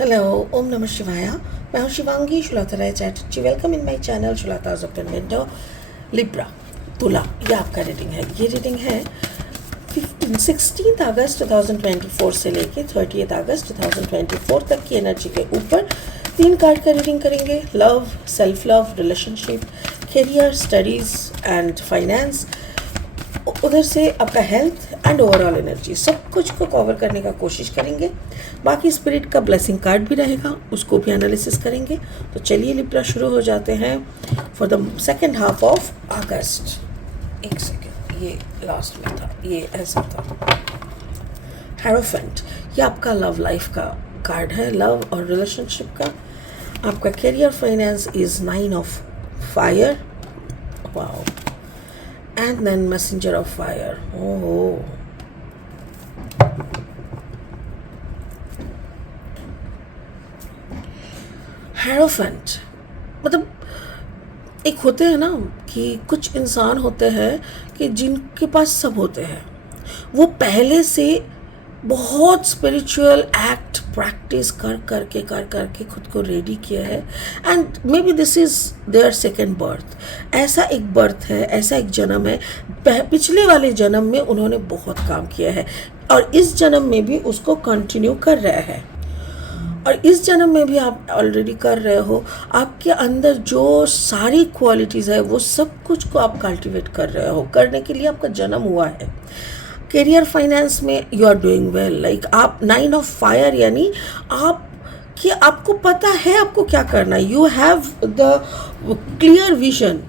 Hello, Om Namah Shivaya. मैं हूँ शिवांगी शुलातराय Chatterjee. Welcome in my channel शुलाताज ओपन विंडो. लिब्रा, तुला, ये आपका रीडिंग है. ये रीडिंग है 16 अगस्त 2024 से लेके 30 अगस्त 2024 तक की एनर्जी के ऊपर 3 कार्ड का रीडिंग करेंगे. Love, self love, relationship, career, studies and finance. उधर से आपका हेल्थ एंड ओवरऑल एनर्जी, सब कुछ को कवर करने का कोशिश करेंगे. बाकी स्पिरिट का ब्लेसिंग कार्ड भी रहेगा, उसको भी एनालिसिस करेंगे. तो चलिए लिब्रा शुरू हो जाते हैं for the second half of अगस्त. एक सेकेंड, ये लास्ट में था, ये ऐसा था. हेरोफेंट, ये आपका लव लाइफ का कार्ड है, लव और रिलेशनशिप का. आपका career, finance is 9 of fire. Wow. And then messenger of fire. Oh. Hierophant, मतलब एक होते हैं ना कि कुछ इंसान होते हैं कि जिनके पास सब होते हैं. वो पहले से बहुत स्पिरिचुअल एक्ट प्रैक्टिस कर करके खुद को रेडी किया है. And may be this is their second birth. ऐसा एक बर्थ है, ऐसा एक जन्म है. पिछले वाले जन्म में उन्होंने बहुत काम किया है और इस जन्म में भी उसको कंटिन्यू कर रहे हैं. और इस जन्म में भी आप ऑलरेडी कर रहे हो. आपके अंदर जो सारी क्वालिटीज़ है वो सब कुछ को आप कल्टिवेट कर रहे हो. करने के लिए आपका जन्म हुआ है. करियर, फाइनेंस में you are doing well. Like आप 9 ऑफ फायर, यानी आप कि आपको पता है आपको क्या करना है. You have the clear vision.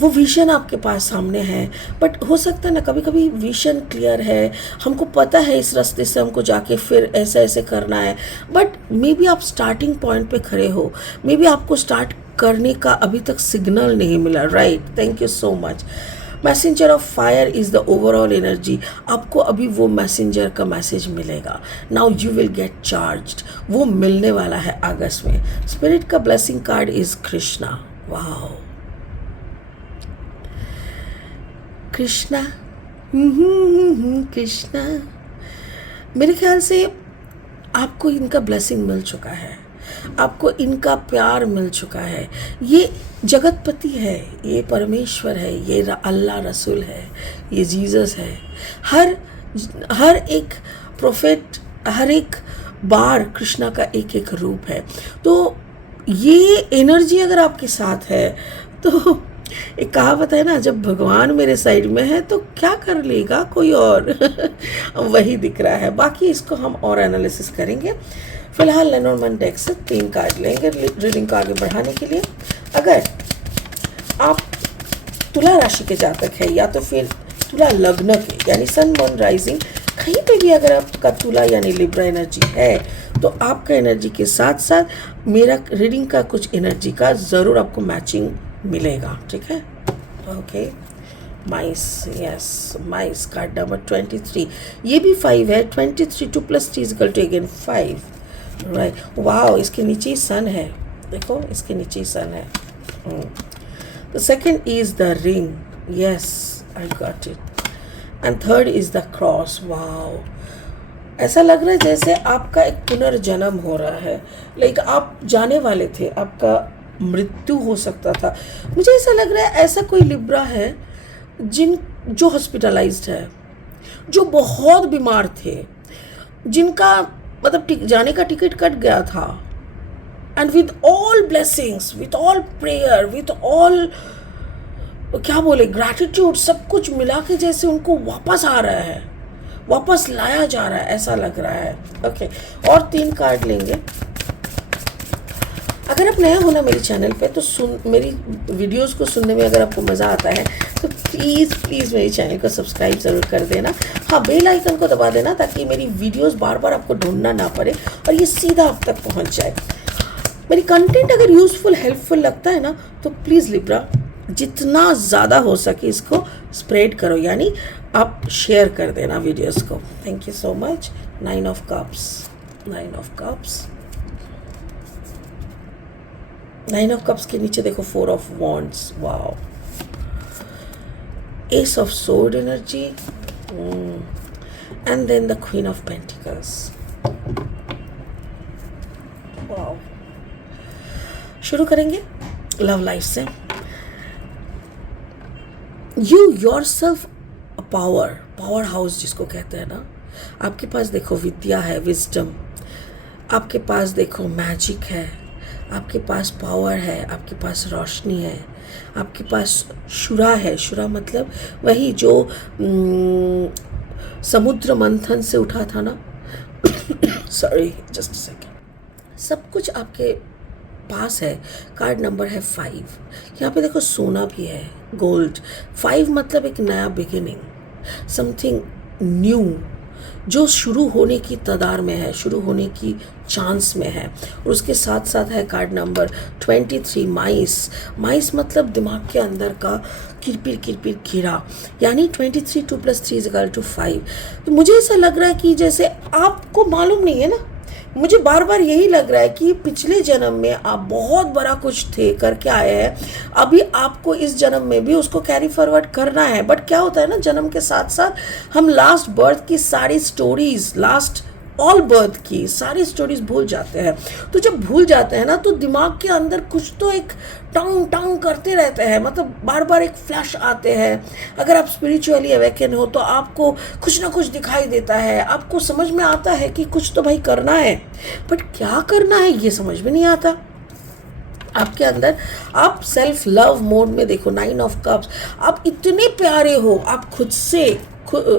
वो विजन आपके पास सामने है. बट हो सकता है ना कभी कभी विजन क्लियर है, हमको पता है इस रास्ते से हमको जाके फिर ऐसे ऐसे करना है. बट मे बी आप स्टार्टिंग पॉइंट पे खड़े हो. मे बी आपको स्टार्ट करने का अभी तक सिग्नल नहीं मिला. Right, thank you so much. Messenger of fire is the overall energy. आपको अभी वो मैसेंजर का मैसेज मिलेगा. Now you will get charged. वो मिलने वाला है अगस्त में. स्पिरिट का blessing card is Krishna. Wow, Krishna. Krishna. मेरे ख्याल से आपको इनका ब्लेसिंग मिल चुका है, आपको इनका प्यार मिल चुका है. ये जगतपति है, ये परमेश्वर है, ये अल्लाह रसूल है, ये जीसस है. हर एक प्रोफेट, हर एक बार कृष्णा का एक एक रूप है. तो ये एनर्जी अगर आपके साथ है तो एक कहावत है ना, जब भगवान मेरे साइड में है तो क्या कर लेगा कोई और. वही दिख रहा है. बाकी इसको हम और एनालिसिस करेंगे. फिलहाल लेनोर्मैंड डेक से 3 कार्ड लेंगे रीडिंग को आगे बढ़ाने के लिए. अगर आप तुला राशि के जातक है या तो फिर तुला लग्न के यानी सन मून राइजिंग, कहीं पे भी अगर आपका तुला यानी लिब्रा एनर्जी है तो आपका एनर्जी के साथ साथ मेरा रीडिंग का कुछ एनर्जी का ज़रूर आपको मैचिंग मिलेगा. ठीक है, ओके. माइस, यस, माइस कार्ड नंबर 23. ये भी 5 है. 23 2 + 3 = अगेन 5. राइट. वाओ, इसके नीचे ही सन है. देखो, इसके नीचे ही सन है. The second is the ring. Yes, I got it. And third is the cross. Wow, ऐसा लग रहा है जैसे आपका एक पुनर्जन्म हो रहा है. लाइक आप जाने वाले थे, आपका मृत्यु हो सकता था. मुझे ऐसा लग रहा है ऐसा कोई लिब्रा है जो हॉस्पिटलाइज्ड है, जो बहुत बीमार थे, जिनका मतलब जाने का टिकट कट गया था. And with all blessings, with all prayer, with all क्या बोले ग्रैटिट्यूड, सब कुछ मिला के जैसे उनको वापस आ रहा है, वापस लाया जा रहा है, ऐसा लग रहा है. ओके, और 3 कार्ड लेंगे. अगर आप नए हो ना मेरे चैनल पे तो मेरी वीडियोस को सुनने में अगर आपको मज़ा आता है तो प्लीज़ मेरे चैनल को सब्सक्राइब ज़रूर कर देना. हाँ, बेल आइकन को दबा देना ताकि मेरी वीडियोस बार बार आपको ढूंढना ना पड़े और ये सीधा आप तक पहुंच जाए. मेरी कंटेंट अगर यूज़फुल, हेल्पफुल लगता है ना तो प्लीज़ लिब्रा जितना ज़्यादा हो सके इसको स्प्रेड करो, यानी आप शेयर कर देना वीडियोज़ को. Thank you so much. 9 of cups. 9 of cups. 9 of cups के नीचे देखो 4 of wands. Wow. Ace of sword energy. And then the queen of pentacles. शुरू करेंगे लव लाइफ से। You yourself power house जिसको कहते हैं ना, आपके पास देखो विद्या है, विजडम, आपके पास देखो मैजिक है, आपके पास पावर है, आपके पास रोशनी है, आपके पास शुरा है। शुरा मतलब वही जो समुद्र मंथन से उठा था ना सॉरी जस्ट सेकेंड, सब कुछ आपके पास है। कार्ड नंबर है 5। यहाँ पे देखो सोना भी है, गोल्ड। 5 मतलब एक नया बिगिनिंग, समथिंग न्यू जो शुरू होने की कगार में है, शुरू होने की चांस में है। और उसके साथ साथ है कार्ड नंबर 23 माइस। माइस मतलब दिमाग के अंदर का किरपिर कीड़ा, यानी 23 2 + 3 = 5। तो मुझे ऐसा लग रहा है कि जैसे आपको मालूम नहीं है ना, मुझे बार बार यही लग रहा है कि पिछले जन्म में आप बहुत बड़ा कुछ थे करके आए हैं, अभी आपको इस जन्म में भी उसको कैरी फॉरवर्ड करना है। बट क्या होता है ना, जन्म के साथ साथ हम लास्ट बर्थ की सारी स्टोरीज, लास्ट ऑल बर्थ की सारी स्टोरीज भूल जाते हैं। तो जब भूल जाते हैं ना, तो दिमाग के अंदर कुछ तो एक टांग टांग करते रहते हैं, मतलब बार बार एक फ्लैश आते हैं। अगर आप स्पिरिचुअली अवेकन हो तो आपको कुछ ना कुछ दिखाई देता है, आपको समझ में आता है कि कुछ तो भाई करना है, बट क्या करना है ये समझ में नहीं आता आपके अंदर। आप सेल्फ लव मोड में देखो, 9 ऑफ कप्स, आप इतने प्यारे हो, आप खुद से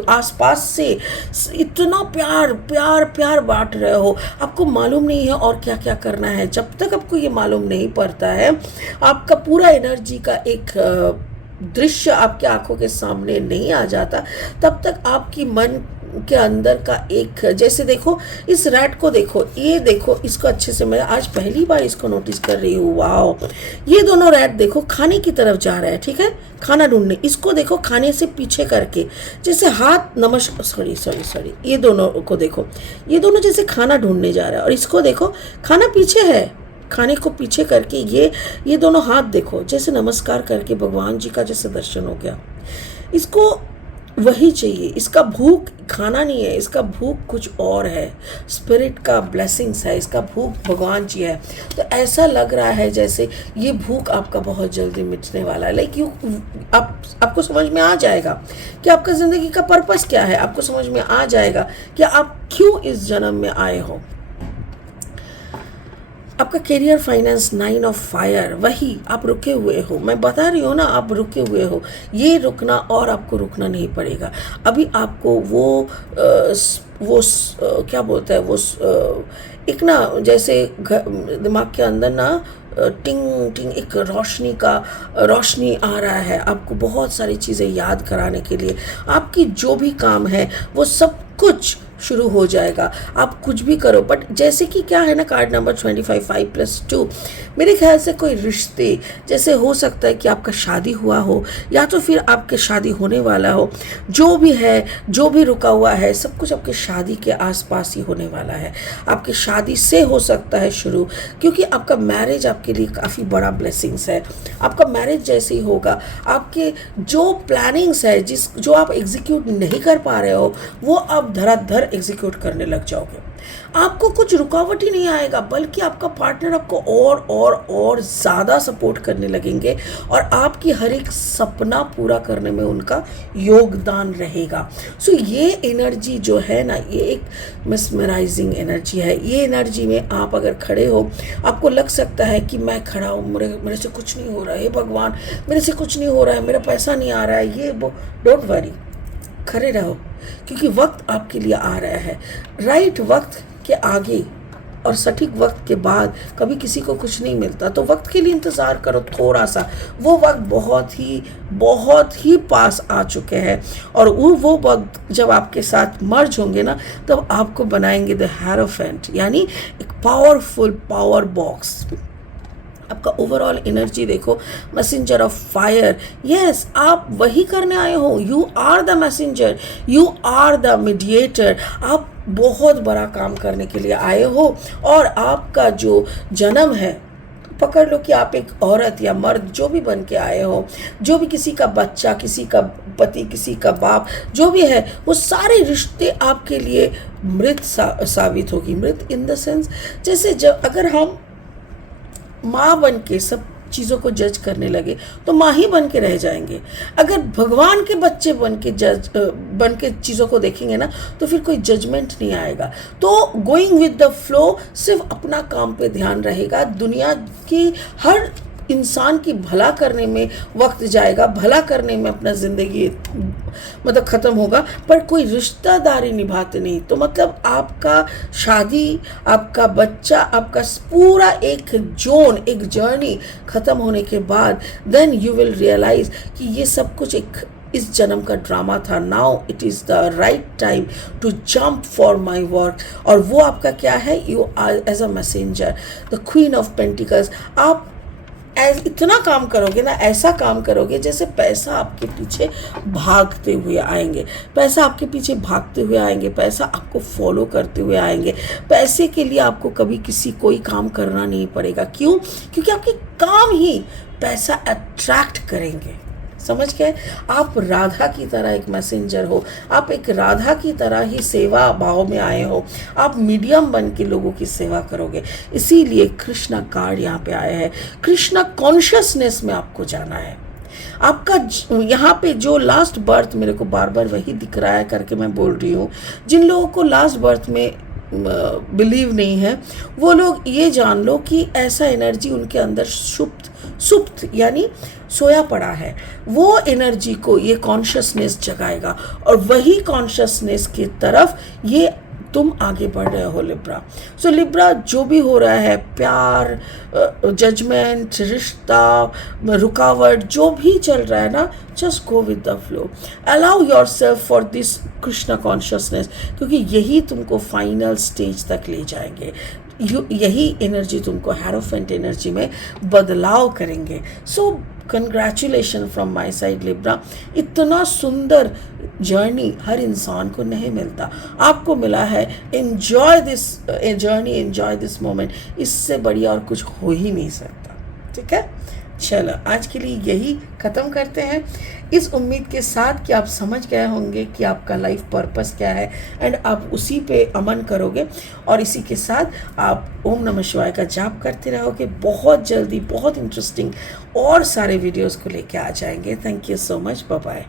आसपास से इतना प्यार प्यार प्यार बांट रहे हो, आपको मालूम नहीं है और क्या क्या करना है। जब तक आपको ये मालूम नहीं पड़ता है, आपका पूरा एनर्जी का एक दृश्य आपके आंखों के सामने नहीं आ जाता, तब तक आपकी मन के अंदर का एक, जैसे देखो इस रैट को देखो, ये देखो इसको अच्छे से, मैं आज पहली बार इसको नोटिस कर रही हूँ। वाओ, ये दोनों रैट देखो खाने की तरफ जा रहे हैं, ठीक है, खाना ढूंढने। इसको देखो खाने से पीछे करके, जैसे हाथ सॉरी ये दोनों को देखो, ये दोनों जैसे खाना ढूंढने जा रहे हैं, और इसको देखो खाना पीछे है, खाने को पीछे करके ये दोनों हाथ देखो जैसे नमस्कार करके भगवान जी का जैसे दर्शन हो गया। इसको वही चाहिए, इसका भूख खाना नहीं है, इसका भूख कुछ और है, स्पिरिट का ब्लेसिंग्स है, इसका भूख भगवान जी है। तो ऐसा लग रहा है जैसे ये भूख आपका बहुत जल्दी मिटने वाला है। लाइक आपको समझ में आ जाएगा कि आपका ज़िंदगी का पर्पस क्या है, आपको समझ में आ जाएगा कि आप क्यों इस जन्म में आए हो। आपका करियर, फाइनेंस, 9 ऑफ फायर, वही आप रुके हुए हो, मैं बता रही हूँ ना, आप रुके हुए हो। ये रुकना और आपको रुकना नहीं पड़ेगा। अभी आपको वो क्या बोलते हैं, वो एक ना जैसे दिमाग के अंदर ना टिंग टिंग एक रोशनी आ रहा है, आपको बहुत सारी चीज़ें याद कराने के लिए। आपकी जो भी काम है वो सब कुछ शुरू हो जाएगा, आप कुछ भी करो। बट जैसे कि क्या है ना, कार्ड नंबर 25 5 + 2, मेरे ख्याल से कोई रिश्ते, जैसे हो सकता है कि आपका शादी हुआ हो या तो फिर आपके शादी होने वाला हो, जो भी है, जो भी रुका हुआ है, सब कुछ आपके शादी के आसपास ही होने वाला है। आपकी शादी से हो सकता है शुरू, क्योंकि आपका मैरिज आपके लिए काफ़ी बड़ा ब्लेसिंग्स है। आपका मैरिज जैसे ही होगा, आपके जो प्लानिंग्स है, जो आप एग्जीक्यूट नहीं कर पा रहे हो, वो आप धड़ाधड़ एग्जीक्यूट करने लग जाओगे। आपको कुछ रुकावट ही नहीं आएगा, बल्कि आपका पार्टनर आपको और ज़्यादा सपोर्ट करने लगेंगे, और आपकी हर एक सपना पूरा करने में उनका योगदान रहेगा। सो ये एनर्जी जो है ना, ये एक मिसमराइजिंग एनर्जी है। ये एनर्जी में आप अगर खड़े हो, आपको लग सकता है कि मैं खड़ा हूँ, मेरे से कुछ नहीं हो रहा है, हे भगवान मेरे से कुछ नहीं हो रहा है, मेरा पैसा नहीं आ रहा है, ये वो। डोंट वरी, खड़े रहो, क्योंकि वक्त आपके लिए आ रहा है। राइट वक्त के आगे और सटीक वक्त के बाद कभी किसी को कुछ नहीं मिलता, तो वक्त के लिए इंतज़ार करो थोड़ा सा। वो वक्त बहुत ही पास आ चुके हैं, और वो वक्त जब आपके साथ मर्ज होंगे ना, तब आपको बनाएंगे द हेरोफेंट, यानी एक पावरफुल पावर बॉक्स। आपका ओवरऑल एनर्जी देखो, मैसेंजर ऑफ फायर। यस, आप वही करने आए हो, you are the messenger, you are the mediator. आप बहुत बड़ा काम करने के लिए आए हो, और आपका जो जन्म है, पकड़ लो कि आप एक औरत या मर्द जो भी बन के आए हो, जो भी किसी का बच्चा, किसी का पति, किसी का बाप, जो भी है, वो सारे रिश्ते आपके लिए मृत साबित होगी। मृत इन द सेंस, जैसे जब अगर हम माँ बन के सब चीज़ों को जज करने लगे तो माँ ही बन के रह जाएंगे। अगर भगवान के बच्चे बन के चीज़ों को देखेंगे ना तो फिर कोई जजमेंट नहीं आएगा। तो गोइंग विद द फ्लो, सिर्फ अपना काम पे ध्यान रहेगा, दुनिया की हर इंसान की भला करने में वक्त जाएगा, भला करने में अपना ज़िंदगी मतलब ख़त्म होगा, पर कोई रिश्तेदारी निभाते नहीं। तो मतलब आपका शादी, आपका बच्चा, आपका पूरा एक जोन, एक जर्नी ख़त्म होने के बाद देन यू विल रियलाइज़ कि ये सब कुछ एक इस जन्म का ड्रामा था। Now it is the right time to jump for my work. और वो आपका क्या है? You are as a messenger, the queen of pentacles. आप इतना काम करोगे ना, ऐसा काम करोगे जैसे पैसा आपके पीछे भागते हुए आएंगे, पैसा आपके पीछे भागते हुए आएंगे, पैसा आपको फॉलो करते हुए आएंगे। पैसे के लिए आपको कभी कोई काम करना नहीं पड़ेगा। क्यों? क्योंकि आपके काम ही पैसा अट्रैक्ट करेंगे। समझ गए? आप राधा की तरह एक मैसेंजर हो, आप एक राधा की तरह ही सेवा भाव में आए हो, आप मीडियम बन के लोगों की सेवा करोगे। इसीलिए कृष्णा कार्ड यहाँ पे आया है। कृष्णा कॉन्शियसनेस में आपको जाना है। आपका यहाँ पे जो लास्ट बर्थ, मेरे को बार बार वही दिख रहा है करके मैं बोल रही हूँ, जिन लोगों को लास्ट बर्थ में बिलीव नहीं है वो लोग ये जान लो कि ऐसा एनर्जी उनके अंदर सुप्त यानी सोया पड़ा है। वो एनर्जी को ये कॉन्शियसनेस जगाएगा और वही कॉन्शियसनेस की तरफ ये तुम आगे बढ़ रहे हो लिब्रा। सो लिब्रा, जो भी हो रहा है, प्यार, जजमेंट, रिश्ता, रुकावट, जो भी चल रहा है ना, just go with the flow, allow your self for this Krishna consciousness, क्योंकि यही तुमको फाइनल स्टेज तक ले जाएंगे। यही एनर्जी तुमको हेरोफेंट एनर्जी में बदलाव करेंगे। So congratulation from my side Libra. इतना सुंदर जर्नी हर इंसान को नहीं मिलता, आपको मिला है। Enjoy this journey, enjoy this moment. इससे बढ़िया और कुछ हो ही नहीं सकता। ठीक है, चलो आज के लिए यही ख़त्म करते हैं, इस उम्मीद के साथ कि आप समझ गए होंगे कि आपका लाइफ पर्पस क्या है एंड आप उसी पे अमन करोगे। और इसी के साथ आप ओम नमः शिवाय का जाप करते रहोगे। बहुत जल्दी बहुत इंटरेस्टिंग और सारे वीडियोस को लेके आ जाएंगे। Thank you so much, bye bye.